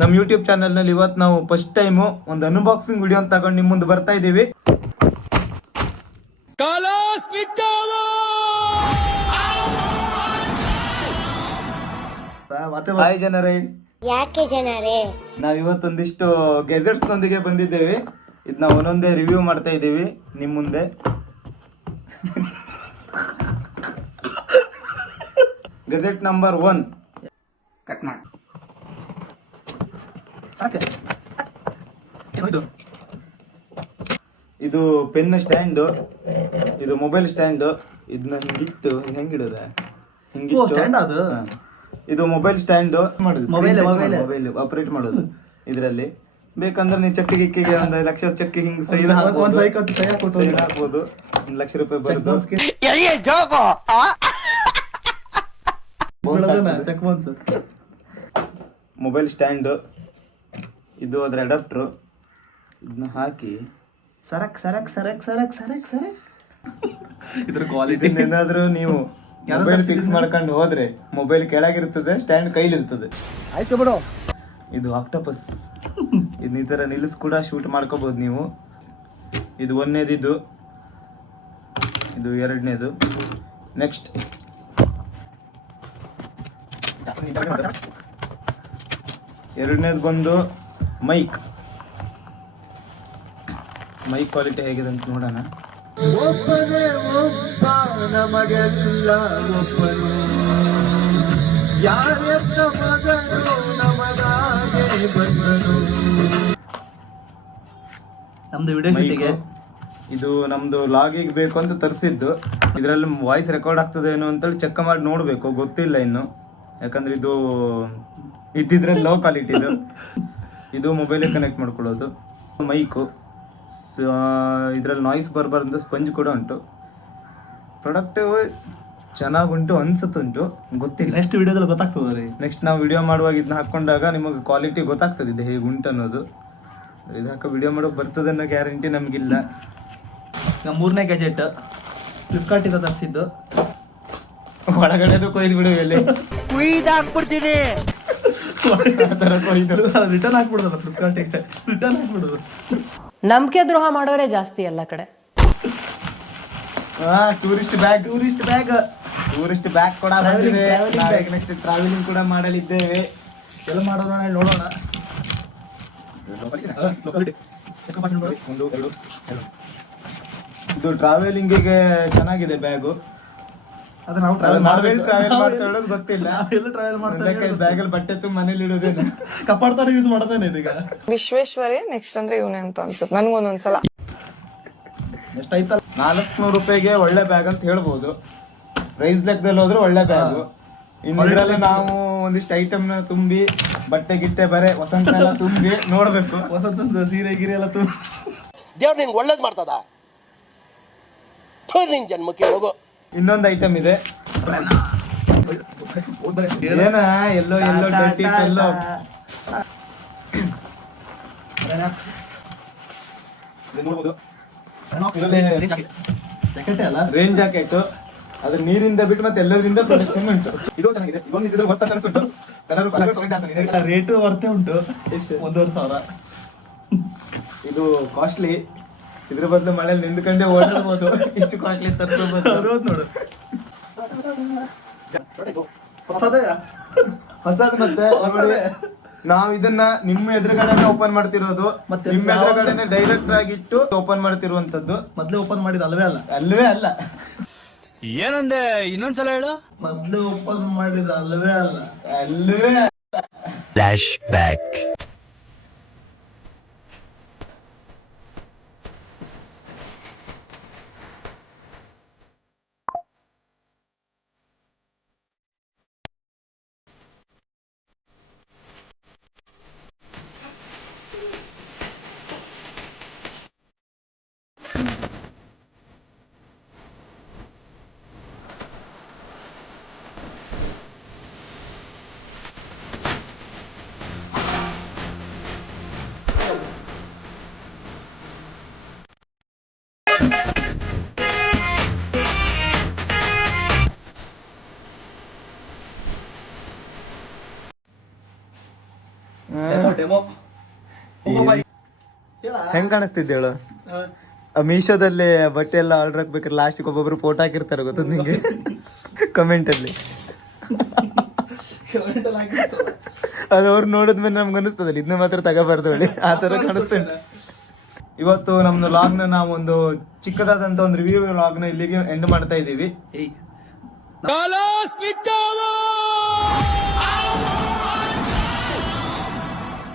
ನಮ್ಮ YouTube channel ನಲ್ಲಿ ಇವತ್ತು ನಾವು ಫಸ್ಟ್ ಟೈಮ್ ಒಂದು ಅನ್ಬಾಕ್ಸಿಂಗ್ ವಿಡಿಯೋ ಅಂತ ತಗೊಂಡು ನಿಮ್ಮ ಮುಂದೆ ಬರ್ತಾ ಇದೀವಿ. ಹಾಯ್ ಜನರೇ, ಯಾಕೆ ಜನರೇ, ನಾವ್ ಇವತ್ತೊಂದಿಷ್ಟು ಗೆಜೆಟ್ಸ್ ನೊಂದಿಗೆ ಬಂದಿದ್ದೇವೆ. ಇದ್ ನಾವು ಒಂದೊಂದೇ ರಿವ್ಯೂ ಮಾಡ್ತಾ ಇದೀವಿ ನಿಮ್ ಮುಂದೆ. ಗೆಜೆಟ್ ನಂಬರ್ 1 ಕಟ್ ಮಾಡಿ. ಇದು ಪೆನ್ ಸ್ಟ್ಯಾಂಡ್, ಇದು ಮೊಬೈಲ್ ಸ್ಟ್ಯಾಂಡ್. ಇದನ್ನ ಹಿಂಗಿಟ್ಟು ಹೆಂಗಿಡೋದ ಹಿಂಗಿಟ್ಟು ಇದು ಮೊಬೈಲ್ ಸ್ಟ್ಯಾಂಡ್ ಮೊಬೈಲ್ ಆಪರೇಟ್ ಮಾಡೋದು. ಇದರಲ್ಲಿ ಬೇಕಂದ್ರೆ ನೀವು ಚಕ್ಕಿಗೆ ಗಿಕ್ಕಿಗೆ 1 ಲಕ್ಷ ಚಕ್ಕಿ ಹಿಂಗ್ ಸೈನ್ ಹಾಕ್ಬೋದು, 1 ಲಕ್ಷ ರೂಪಾಯಿ ಬರೋದು. ಮೊಬೈಲ್ ಸ್ಟ್ಯಾಂಡ್, ಇದು ಅದ್ರ ಅಡಾಪ್ಟರ್. ಇದನ್ನ ಹಾಕಿ ಸರಕ್ ಸರಕ್ ಸರಕ್ ಸರಕ್ ಸರಕ್ ಸರಕ್ ಇದ್ರ ಕ್ವಾಲಿಟಿ ಏನಾದ್ರೂ ನೀವು ಮೊಬೈಲ್ ಫಿಕ್ಸ್ ಮಾಡ್ಕೊಂಡು ಹೋದ್ರೆ ಮೊಬೈಲ್ ಕೆಳಗಿರ್ತದೆ, ಸ್ಟ್ಯಾಂಡ್ ಕೈಲಿರ್ತದೆ. ಆಯ್ತು ಬಿಡು. ಇದು ಆಕ್ಟೋಪಸ್. ಇದನ್ನ ಈ ತರ ನಿಲ್ಲಿಸ್ ಕೂಡ ಶೂಟ್ ಮಾಡ್ಕೋಬಹುದು ನೀವು. ಇದು 1ನೇದು, ಇದು 2ನೇದು. ನೆಕ್ಸ್ಟ್ ಎರಡನೇದು ಬಂದು ಮೈಕ್ ಕ್ವಾಲಿಟಿ ಹೇಗಿದೆ ಅಂತ ನೋಡೋಣ. ಒಬ್ಬನೇ ಒಬ್ಬ ನಮಗೆಲ್ಲ ಒಬ್ಬನು, ಯಾರೆತ್ತ ಮಗನು ನಮಗಾಗೆ ಬಂದನು. ನಮ್ದು ವಿಡಿಯೋ ಶೂಟಿಗೆ ಇದು ನಮ್ದು ಲಾಗಿಗೆ ಬೇಕು ಅಂತ ತರಿಸಿದ್ದು. ಇದರಲ್ಲಿ ವಾಯ್ಸ್ ರೆಕಾರ್ಡ್ ಆಗ್ತದೆ ಏನೋ ಅಂತೇಳಿ ಚೆಕ್ ಮಾಡಿ ನೋಡ್ಬೇಕು, ಗೊತ್ತಿಲ್ಲ ಇನ್ನು. ಯಾಕಂದ್ರೆ ಇದು ಇದ್ದಿದ್ರಲ್ಲಿ ಲೋ ಕ್ವಾಲಿಟಿ. ಇದು ಮೊಬೈಲಿಗೆ ಕನೆಕ್ಟ್ ಮಾಡ್ಕೊಳ್ಳೋದು. ಮೈಕು, ಇದ್ರಲ್ಲಿ ನಾಯ್ಸ್ ಬರಬಾರ್ದು. ಸ್ಪಂಜ್ ಕೂಡ ಉಂಟು. ಪ್ರಾಡಕ್ಟ್ ಚೆನ್ನಾಗುಂಟು ಅನ್ಸುತ್ತುಂಟು, ಗೊತ್ತಿಲ್ಲ. ನೆಕ್ಸ್ಟ್ ವಿಡಿಯೋದಲ್ಲಿ ಗೊತ್ತಾಗ್ತದೆ. ನೆಕ್ಸ್ಟ್ ನಾವು ವಿಡಿಯೋ ಮಾಡುವಾಗ ಇದನ್ನ ಹಾಕೊಂಡಾಗ ನಿಮಗೆ ಕ್ವಾಲಿಟಿ ಗೊತ್ತಾಗ್ತದೆ ಇದು ಹೇಗೆ ಉಂಟು ಅನ್ನೋದು. ಇದು ಹಾಕೋ ವಿಡಿಯೋ ಮಾಡೋಕೆ ಬರ್ತದೆ ಅನ್ನೋ ಗ್ಯಾರಂಟಿ ನಮಗಿಲ್ಲ. 3ನೇ ಗ್ಯಾಜೆಟ್ ಫ್ಲಿಪ್ಕಾರ್ಟಿಂದ ತರಿಸಿದ್ದು. ಒಳಗಡೆದು ಕೊಯ್ದು ಬಿಡು, ಎಲ್ಲಿ ಕುಯ್ದಾಕ್ಬಿಡ್ತೀನಿ. Return ಹಾಕ್ಬಿಡೋದಲ್ಲ, ಫ್ಲಿಪ್ಕಾರ್ಟಿಗೆ return ಹಾಕ್ಬಿಡೋದು. ನಂಬಿಕೆ ದ್ರೋಹ ಮಾಡೋರೇ ಜಾಸ್ತಿ ಎಲ್ಲ ಕಡೆ. ಟೂರಿಸ್ಟ್ ಬ್ಯಾಗ್ ಕೂಡ ಬಂದಿದೆ. ನೆಕ್ಸ್ಟ್ ಟ್ರಾವೆಲಿಂಗ್ ಕೂಡ ಮಾಡಲಿದ್ದೇವೆ. ಎಲ್ಲ ಮಾಡೋಣ, ನೋಡೋಣ. ಇದು ಟ್ರಾವೆಲಿಂಗಿಗೆ ಚೆನ್ನಾಗಿದೆ ಬ್ಯಾಗು. ಅದು ನಾವು ಟ್ರಾವೆಲ್ ಮಾಡ್ತಾ ಇರೋದು ಗೊತ್ತಿಲ್ಲ. ಎಲ್ಲ ಟ್ರಾವೆಲ್ ಮಾಡ್ತಾರೆ. ಬ್ಯಾಗಲ್ಲಿ ಬಟ್ಟೆ ತುಂಬ ಮನೇಲಿ ಇಡೋದೇನೆ. ಕಪಾಡ್ತಾರೆ ಯೂಸ್ ಮಾಡೋದೇನೆ ಇದೀಗ. ವಿಶ್ವೇಶ್ವರೇ ನೆಕ್ಸ್ಟ್ ಅಂದ್ರೆ ಇವನೇ ಅಂತ ಅನ್ಸುತ್ತೆ ನನ್ಗೊಂದೊಂದ್ಸಲ. ಎಷ್ಟಾಯ್ತಲ್ಲ, 400 ರೂಪಾಯಿಗೆ ಒಳ್ಳೆ ಬ್ಯಾಗ್ ಅಂತ ಹೇಳ್ಬೋದು. ಪ್ರೈಸ್ ಲೆಕ್ಕದಲ್ಲಿ ಹೋದ್ರೆ ಒಳ್ಳೆ ಬ್ಯಾಗು. ಇನ್ನೊಂದ್ರಲ್ಲಿ ನಾವು ಒಂದಿಷ್ಟು ಐಟಮ್ ನ ತುಂಬಿ, ಬಟ್ಟೆ ಗಿಟ್ಟೆ ಬರೆ ವಸಂತ ಎಲ್ಲ ತುಂಬಿ ನೋಡ್ಬೇಕು. ಹೊಸದೊಂದು ಸೀರೆ ಗಿರಿ ಎಲ್ಲ ತುಂಬ. ದೇವ್ರು ನಿನ್ಗೆ ಒಳ್ಳೇದ್ ಮಾಡ್ತದ. ನಿನ್ ಜನ್ಮಕ್ಕೆ ಹೋಗು. ಇನ್ನೊಂದು ಐಟಮ್ ಇದೆ. ಏನ ಎಲ್ಲೋ ಡರ್ಟಿ ಎಲ್ಲೋ ರೇಂಜ್ ಜಾಕೆಟ್. ಅದ್ರ ನೀರಿಂದ ಬಿಟ್ಟು ಮತ್ತೆ ಎಲ್ಲರಿಂದ ಪ್ರೊಟೆಕ್ಷನ್ ಉಂಟು. ಇದು ಚೆನ್ನಾಗಿದೆ. ಇದೊಂದು ಗೊತ್ತುಂಟು. ರೇಟು ವರ್ತೇ ಉಂಟು. 1,500. ಇದು ಕಾಸ್ಟ್ಲಿ. ಇದ್ರ ಬದಲು ಮಳೆಯಲ್ಲಿ ನಿಂತ್ಕೊಂಡೆ ಓಡಾಡ್ಬೋದು. ಇಷ್ಟು ಕಾಸ್ಟ್ಲಿ ತರ್ಕೋಬಹುದು ನೋಡು. ಹೊಸದ್. ಮತ್ತೆ ನಾವ್ ಇದನ್ನ ನಿಮ್ಮ ಎದುರುಗಡೆನೆ ಓಪನ್ ಮಾಡ್ತಿರೋದು. ಮತ್ತೆ ನಿಮ್ಮ ಎದುರುಗಡೆನೆ ಡೈರೆಕ್ಟ್ ಆಗಿಟ್ಟು ಓಪನ್ ಮಾಡ್ತಿರುವಂತದ್ದು. ಮೊದ್ಲೇ ಓಪನ್ ಮಾಡಿದ ಅಲ್ವೇ ಅಲ್ಲ. ಏನಂದೆ, ಇನ್ನೊಂದ್ಸಲ ಹೇಳು. ಮೊದ್ಲೇ ಓಪನ್ ಮಾಡಿದ ಅಲ್ವೇ ಫ್ಲಾಶ್ ಬ್ಯಾಕ್. ಡೆಮೋ ಹೆಂಗ್ ಕಾಣಿಸ್ತಿದ್ದೆ ಹೇಳು ಮೀಶೋದಲ್ಲಿ ಬಟ್ಟೆ ಎಲ್ಲ ಆರ್ಡರ್ ಹಾಕ್ಬೇಕಾದ್ರೆ ಲಾಸ್ಟ್ ಒಬ್ಬೊಬ್ರು ಫೋಟೋ ಹಾಕಿರ್ತಾರೆ ಗೊತ್ತ ನಿಂಗೆ ಕಮೆಂಟ್ ಅಲ್ಲಿ ಅದು ಅವ್ರು ನೋಡಿದ್ಮೇಲೆ ನಮ್ಗೆ ಅನಿಸ್ತದಲ್ಲ ಇದನ್ನ ಮಾತ್ರ ತಗೋಬಾರ್ದು ಹೇಳಿ ಆ ತರ ಕಾಣಿಸ್ತೇನೆ. ಇವತ್ತು ನಮ್ದು ಲಾಗ್ನ ನಾವು ಒಂದು ಚಿಕ್ಕದಾದಂತ ಒಂದು ರಿವ್ಯೂ ಲಾಗ್ನ ಇಲ್ಲಿಗೆ ಎಂಡ್ ಮಾಡ್ತಾ ಇದೀವಿ.